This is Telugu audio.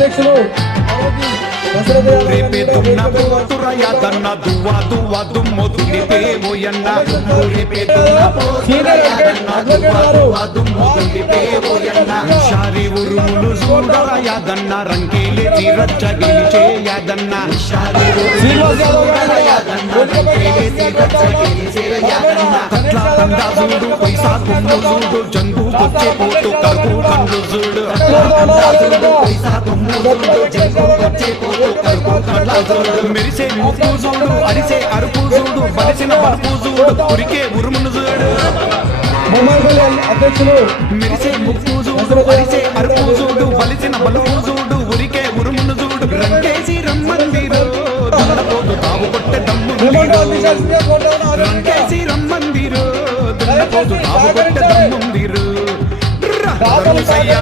అధ్యక్షులు రేపే దున్న పోతురయ్యదన్న దువ్వా దువ్వా దుమ్ము దులిపేవోయన్న రేపే దున్న పోతురయ్యదన్న దువ్వా దువ్వా దుమ్ము దులిపేవోయన్న షారి ఉరుములు చూడరయ్యదన్న రంగేలే తీరచ్చ గెలిచేయదన్న షారి ఉరుములు చూడరయ్యదన్న రంగేలే తీరచ్చ గెలిచేయదన్న కట్ల తండా చూడు పైసా కొమ్ము చూడు జంగు వచ్చే పోతు కరుకు కండు చూడు పైసా కొమ్ము చూడు జంగు వచ్చే మెరిసే ముక్కు చూడు అరిసే అరుపు చూడు బలిసిన బలుపు చూడు ఉరికే ఉరుమును చూడు అధ్యక్షులు మెరిసే ముక్కు చూడు అరిసే అరుపు చూడు బలిసిన బలుపు చూడు ఉరికే ఉరుమును చూడు రంగేసి రమ్మందిరో దున్నపోతు తావు కొట్టే దమ్ముందిరో రంగేసి రమ్మందిరో దున్నపోతు తావు కొట్టే దమ్ముందిరో